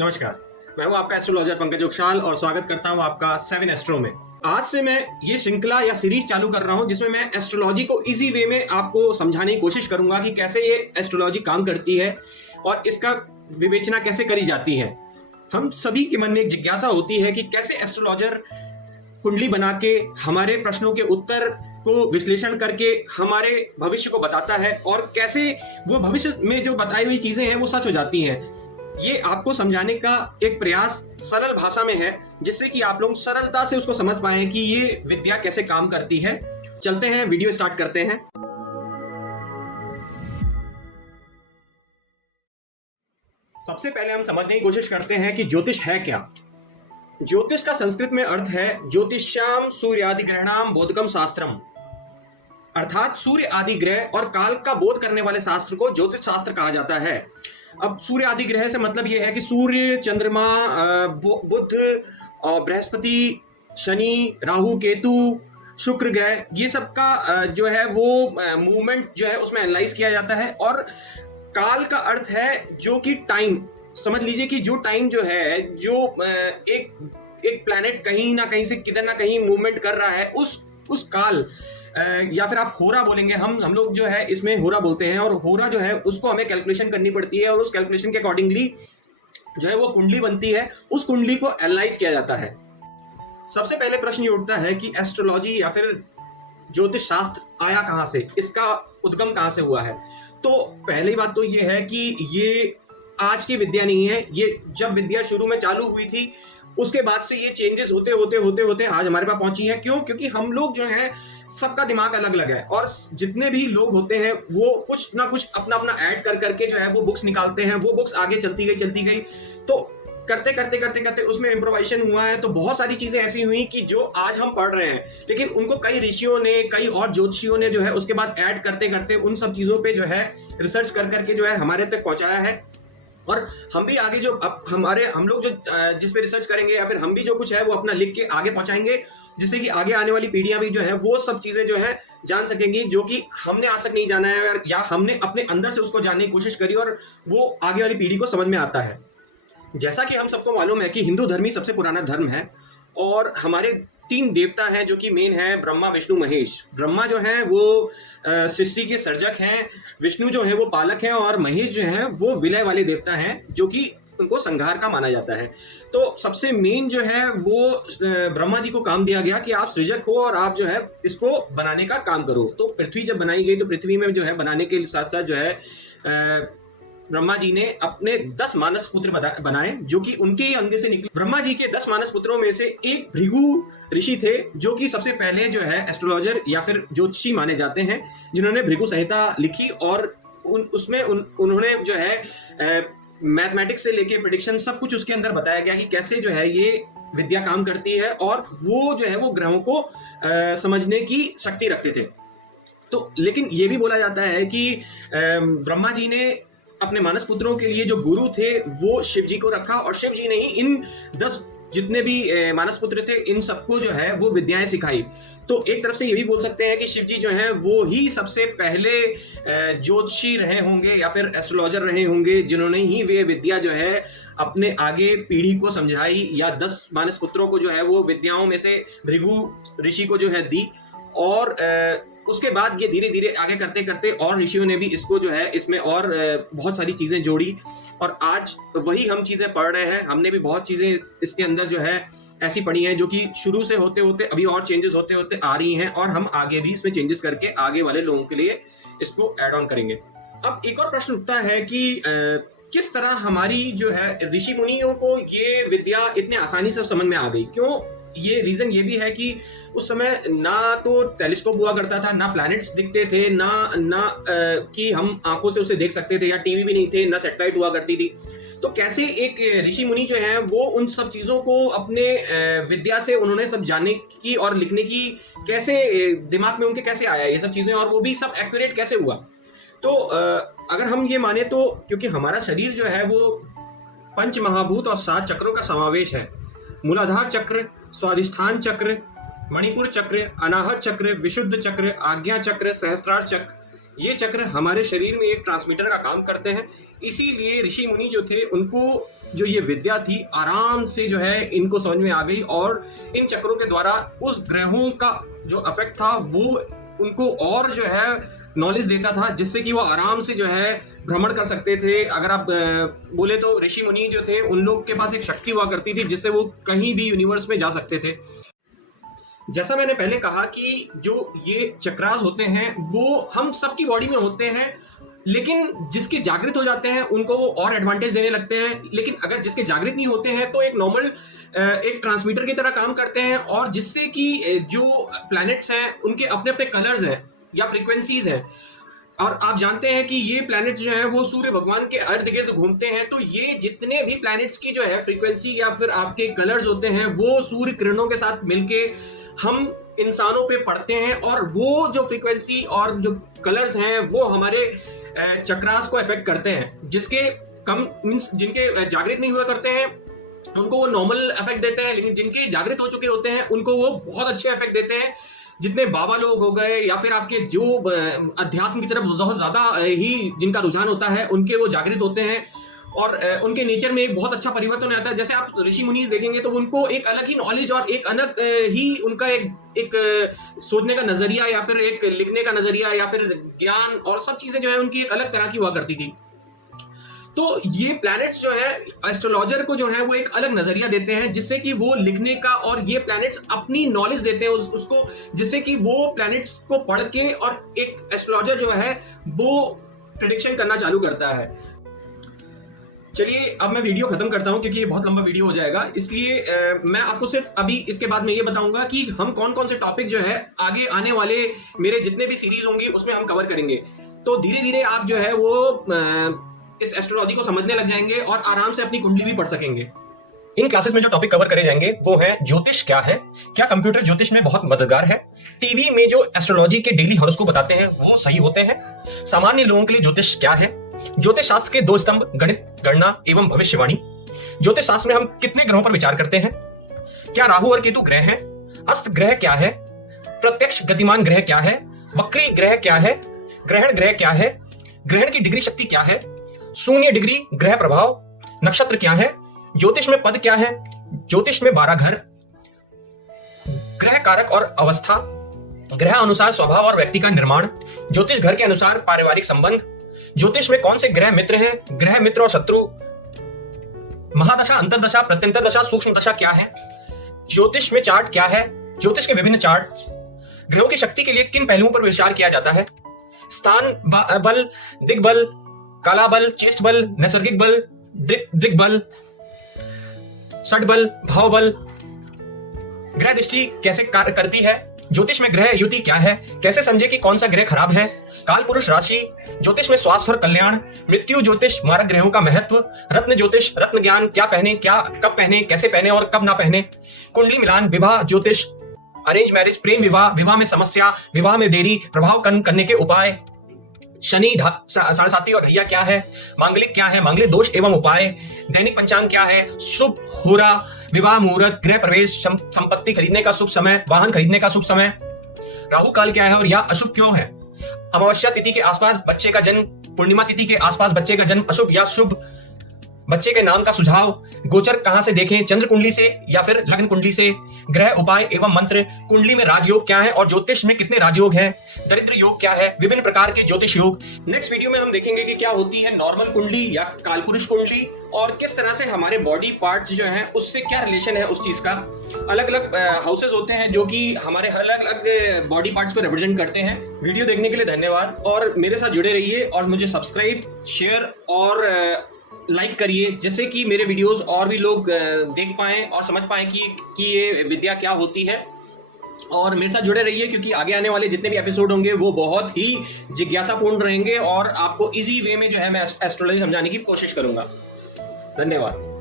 नमस्कार। मैं हूं आपका एस्ट्रोलॉजर पंकज उक्षाल और स्वागत करता हूं आपका 7 एस्ट्रो में। आज से मैं ये श्रृंखला या सीरीज चालू कर रहा हूं जिसमें मैं एस्ट्रोलॉजी को इजी वे में आपको समझाने की कोशिश करूंगा कि कैसे ये एस्ट्रोलॉजी काम करती है और इसका विवेचना कैसे करी जाती है। हम सभी के मन में एक जिज्ञासा होती है कि कैसे एस्ट्रोलॉजर कुंडली बना के हमारे प्रश्नों के उत्तर को विश्लेषण करके हमारे भविष्य को बताता है और कैसे वो भविष्य में जो बताई हुई चीजें हैं वो सच हो जाती हैं। ये आपको समझाने का एक प्रयास सरल भाषा में है जिससे कि आप लोग सरलता से उसको समझ पाएं कि ये विद्या कैसे काम करती है। चलते हैं, वीडियो स्टार्ट करते हैं। सबसे पहले हम समझने की कोशिश करते हैं कि ज्योतिष है क्या। ज्योतिष का संस्कृत में अर्थ है ज्योतिष्याम सूर्यादि ग्रहणाम बोधकम शास्त्रम, अर्थात सूर्य आदि ग्रह और काल का बोध करने वाले शास्त्र को ज्योतिष शास्त्र कहा जाता है। अब सूर्य आदि ग्रह से मतलब यह है कि सूर्य, चंद्रमा, बुध और बृहस्पति, शनि, राहु, केतु, शुक्र ग्रह, ये सब का जो है वो मूवमेंट जो है उसमें एनालाइज किया जाता है। और काल का अर्थ है जो कि टाइम, समझ लीजिए कि जो टाइम जो है, जो एक प्लैनेट कहीं ना कहीं से किधर ना कहीं मूवमेंट कर रहा है, उस काल या फिर आप होरा बोलेंगे, हम लोग जो है इसमें होरा बोलते हैं। और होरा जो है उसको हमें कैलकुलेशन करनी पड़ती है और उस कैलकुलेशन के अकॉर्डिंगली जो है वो कुंडली बनती है। उस कुंडली को एनालाइज किया जाता है। सबसे पहले प्रश्न ये उठता है कि एस्ट्रोलॉजी या फिर ज्योतिष शास्त्र आया कहां से, इसका उद्गम कहां से हुआ है। तो पहली बात तो ये है कि ये आज की विद्या नहीं है। ये जब विद्या शुरू में चालू हुई थी उसके बाद से ये चेंजेस होते होते आज हमारे पास पहुंची है। क्यों? क्योंकि हम लोग जो है सबका दिमाग अलग अलग है और जितने भी लोग होते हैं वो कुछ ना कुछ अपना अपना ऐड कर करके जो है वो बुक्स निकालते हैं। वो बुक्स आगे चलती गई तो करते उसमें इम्प्रोवाइजेशन हुआ है। तो बहुत सारी चीजें ऐसी हुई कि जो आज हम पढ़ रहे हैं, लेकिन उनको कई ऋषियों ने, कई और ज्योतिषियों ने जो है उसके बाद ऐड करते उन सब चीजों पे जो है रिसर्च कर करके जो है हमारे तक पहुंचाया है। और हम भी आगे जो हम लोग जो जिस पे रिसर्च करेंगे या फिर हम भी जो कुछ है वो अपना लिख के आगे पहुंचाएंगे, जिससे कि आगे आने वाली पीढ़ियां भी जो है वो सब चीजें जो है जान सकेंगी जो कि हमने आज तक नहीं जाना है या हमने अपने अंदर से उसको जानने की कोशिश करी और वो आगे वाली पीढ़ी को समझ में आता है। जैसा कि हम सबको मालूम है कि हिंदू धर्म ही सबसे पुराना धर्म है और हमारे 3 देवता हैं जो कि मेन है, ब्रह्मा, विष्णु, महेश। ब्रह्मा जो है वो सृष्टि के सर्जक हैं, विष्णु जो है वो पालक हैं और महेश जो है वो विलय वाले देवता हैं जो कि उनको संहार का माना जाता है। तो सबसे मेन जो है वो ब्रह्मा जी को काम दिया गया कि आप सृजक हो और आप जो है इसको बनाने का काम करो। तो पृथ्वी जब बनाई गई तो पृथ्वी में जो है बनाने के साथ साथ जो है ब्रह्मा जी ने अपने 10 मानस पुत्र बनाए जो कि उनके ही अंग से निकले। ब्रह्मा जी के 10 मानस पुत्रों में से एक भृगु ऋषि थे जो कि सबसे पहले जो है एस्ट्रोलॉजर या फिर ज्योतिषी माने जाते हैं, जिन्होंने भृगु संहिता लिखी और उसमें उन्होंने जो है मैथमेटिक्स से लेके प्रेडिक्शन सब कुछ उसके अंदर बताया गया कि कैसे जो है ये विद्या काम करती है और वो जो है वो ग्रहों को समझने की शक्ति रखते थे। तो लेकिन ये भी बोला जाता है कि ब्रह्मा जी ने अपने मानस पुत्रों के लिए जो गुरु थे वो शिव जी को रखा और शिव जी ने ही इन 10 जितने भी मानस पुत्र थे इन सबको जो है वो विद्याएं सिखाई। तो एक तरफ से ये भी बोल सकते हैं कि शिव जी जो हैं वो ही सबसे पहले ज्योतिषी रहे होंगे या फिर एस्ट्रोलॉजर रहे होंगे जिन्होंने ही वे विद्या जो है अपने आगे पीढ़ी को समझाई या 10 मानस पुत्रों को जो है वो विद्याओं में से भृगु ऋषि को जो है दी। और उसके बाद ये धीरे धीरे आगे करते और ऋषियों ने भी इसको जो है इसमें और बहुत सारी चीजें जोड़ी और आज वही हम चीजें पढ़ रहे हैं। हमने भी बहुत चीजें इसके अंदर जो है ऐसी पढ़ी हैं जो कि शुरू से होते अभी और चेंजेस होते आ रही हैं और हम आगे भी इसमें चेंजेस करके आगे वाले लोगों के लिए इसको ऐड ऑन करेंगे। अब एक और प्रश्न उठता है कि किस तरह हमारी जो है ऋषि मुनियों को ये विद्या इतने आसानी से समझ में आ गई। क्यों? ये रीजन ये भी है कि उस समय ना तो टेलीस्कोप हुआ करता था, ना प्लैनेट्स दिखते थे, ना कि हम आंखों से उसे देख सकते थे, या टीवी भी नहीं थे, ना सैटेलाइट हुआ करती थी। तो कैसे एक ऋषि मुनि जो है वो उन सब चीजों को अपने विद्या से उन्होंने सब जानने की और लिखने की कैसे दिमाग में उनके कैसे आया ये सब चीजें, और वो भी सब एक्यूरेट कैसे हुआ। तो अगर हम ये माने तो क्योंकि हमारा शरीर जो है वो 5 महाभूत और 7 चक्रों का समावेश है। मूलाधार चक्र, स्वाधिष्ठान चक्र, मणिपुर चक्र, अनाहत चक्र, विशुद्ध चक्र, आज्ञा चक्र, सहस्त्रार चक्र, ये चक्र हमारे शरीर में एक ट्रांसमीटर का काम करते हैं। इसीलिए ऋषि मुनि जो थे उनको जो ये विद्या थी आराम से जो है इनको समझ में आ गई, और इन चक्रों के द्वारा उस ग्रहों का जो अफेक्ट था वो उनको और जो है नॉलेज देता था, जिससे कि वो आराम से जो है भ्रमण कर सकते थे। अगर आप बोले तो ऋषि मुनि जो थे उन लोग के पास एक शक्ति हुआ करती थी जिससे वो कहीं भी यूनिवर्स में जा सकते थे। जैसा मैंने पहले कहा कि जो ये चक्रास होते हैं वो हम सबकी बॉडी में होते हैं, लेकिन जिसके जागृत हो जाते हैं उनको वो और एडवांटेज देने लगते हैं। लेकिन अगर जिसके जागृत नहीं होते हैं तो एक नॉर्मल एक ट्रांसमीटर की तरह काम करते हैं, और जिससे कि जो प्लैनेट्स हैं उनके अपने अपने कलर्स हैं या फ्रीक्वेंसीज हैं। और आप जानते हैं कि ये प्लैनेट्स जो है वो सूर्य भगवान के अर्ध गिर्द घूमते हैं, तो ये जितने भी प्लैनेट्स की जो है फ्रीक्वेंसी या फिर आपके कलर्स होते हैं वो सूर्य किरणों के साथ मिलके हम इंसानों पे पड़ते हैं, और वो जो फ्रीक्वेंसी और जो कलर्स हैं वो हमारे चक्रास को अफेक्ट करते हैं। जिसके कम मींस जिनके जागृत नहीं हुआ करते हैं उनको वो नॉर्मल इफेक्ट देते हैं, लेकिन जिनके जागृत हो चुके होते हैं उनको वो बहुत अच्छे इफेक्ट देते हैं। जितने बाबा लोग हो गए या फिर आपके जो अध्यात्म की तरफ बहुत ज्यादा ही जिनका रुझान होता है उनके वो जागृत होते हैं, और उनके नेचर में एक बहुत अच्छा परिवर्तन आता है। जैसे आप ऋषि मुनि देखेंगे तो उनको एक अलग ही नॉलेज और एक अलग ही उनका एक सोचने का नजरिया या फिर एक लिखने का नजरिया या फिर ज्ञान और सब चीजें जो है उनकी एक अलग तरह की हुआ करती थी। तो ये प्लैनेट्स जो है एस्ट्रोलॉजर को जो है वो एक अलग नजरिया देते हैं, जिससे कि वो लिखने का, और ये प्लैनेट्स अपनी नॉलेज देते हैं उसको, जिससे कि वो प्लैनेट्स को पढ़ के और एक एस्ट्रोलॉजर जो है वो प्रेडिक्शन करना चालू करता है। चलिए अब मैं वीडियो खत्म करता हूं क्योंकि ये बहुत लंबा वीडियो हो जाएगा, इसलिए मैं आपको सिर्फ अभी इसके बाद में ये बताऊंगा कि हम कौन कौन से टॉपिक जो है आगे आने वाले मेरे जितने भी सीरीज होंगी उसमें हम कवर करेंगे। तो धीरे धीरे आप जो है वो इस एस्ट्रोलॉजी को समझने लग जाएंगे और आराम से अपनी कुंडली भी पढ़ सकेंगे। इन क्लासेस में जो टॉपिक कवर करे जाएंगे वो है ज्योतिष क्या है, क्या कंप्यूटर ज्योतिष में बहुत मददगार है, टीवी में जो एस्ट्रोलॉजी के डेली हॉरोस्कोप बताते हैं वो सही होते हैं, सामान्य लोगों के लिए ज्योतिष क्या है, ज्योतिष शास्त्र के 2 स्तंभ गणित, गणना एवं भविष्यवाणी, ज्योतिष शास्त्र में हम कितने ग्रहों पर विचार करते हैं, क्या राहु और केतु ग्रह हैं, अस्त ग्रह क्या है, प्रत्यक्ष गतिमान ग्रह क्या है, वक्री ग्रह क्या है, ग्रहण ग्रह क्या है, ग्रहण की डिग्री शक्ति क्या है, शून्य डिग्री ग्रह प्रभाव, नक्षत्र क्या है, ज्योतिष में पद क्या है, ज्योतिष में 12 घर, ग्रह कारक और अवस्था, ग्रह अनुसार स्वभाव और व्यक्ति का निर्माण, ज्योतिष घर के अनुसार पारिवारिक संबंध, ज्योतिष में कौन से ग्रह मित्र हैं, ग्रह मित्र और शत्रु, महादशा, अंतरदशा, प्रत्यंतर दशा, सूक्ष्म दशा क्या है, ज्योतिष में चार्ट क्या है, ज्योतिष के विभिन्न चार्ट, ग्रहों की शक्ति के लिए किन पहलुओं पर विचार किया जाता है, स्थान बल, दिग्बल, काला बल, चेष्ट बल, नैसर्गिक बल, दृक् बल, षट बल, भाव बल, ग्रह दृष्टि कैसे कार्य करती है, ज्योतिष में ग्रह युति क्या है, कैसे समझे कि कौन सा ग्रह खराब है, काल पुरुष राशि, ज्योतिष में स्वास्थ्य और कल्याण, मृत्यु ज्योतिष, मारक ग्रहों का महत्व, रत्न ज्योतिष, रत्न ज्ञान, क्या पहने, क्या कब पहने, कैसे पहने और कब ना पहने, कुंडली मिलान, विवाह ज्योतिष, अरेंज मैरिज, प्रेम विवाह, विवाह में समस्या, विवाह में देरी, प्रभाव कम करने के उपाय, शनि साढ़े और घैया क्या है, मांगलिक क्या है, मांगलिक दोष एवं उपाय, दैनिक पंचांग क्या है, शुभ होरा, विवाह मुहूर्त, गृह प्रवेश, संपत्ति खरीदने का शुभ समय, वाहन खरीदने का शुभ समय, राहु काल क्या है और यह अशुभ क्यों है, अमावस्या तिथि के आसपास बच्चे का जन्म, पूर्णिमा तिथि के आसपास बच्चे का जन्म अशुभ या शुभ, बच्चे के नाम का सुझाव, गोचर कहां से देखें, चंद्र कुंडली से या फिर लग्न कुंडली से, ग्रह उपाय एवं मंत्र, कुंडली में राजयोग क्या है और ज्योतिष में कितने राजयोग हैं, दरिद्र योग क्या है, विभिन्न प्रकार के ज्योतिष योग। नेक्स्ट वीडियो में हम देखेंगे कि क्या होती है नॉर्मल कुंडली या कालपुरुष कुंडली, और किस तरह से हमारे बॉडी पार्ट्स जो हैं उससे क्या रिलेशन है उस चीज का। अलग अलग हाउसेज होते हैं जो कि हमारे अलग अलग बॉडी पार्ट्स को रिप्रेजेंट करते हैं। वीडियो देखने के लिए धन्यवाद, और मेरे साथ जुड़े रहिए और मुझे सब्सक्राइब, शेयर और लाइक करिए, जिससे कि मेरे वीडियोस और भी लोग देख पाएं और समझ पाएं कि ये विद्या क्या होती है। और मेरे साथ जुड़े रहिए क्योंकि आगे आने वाले जितने भी एपिसोड होंगे वो बहुत ही जिज्ञासापूर्ण रहेंगे और आपको इजी वे में जो है मैं एस्ट्रोलॉजी समझाने की कोशिश करूंगा। धन्यवाद।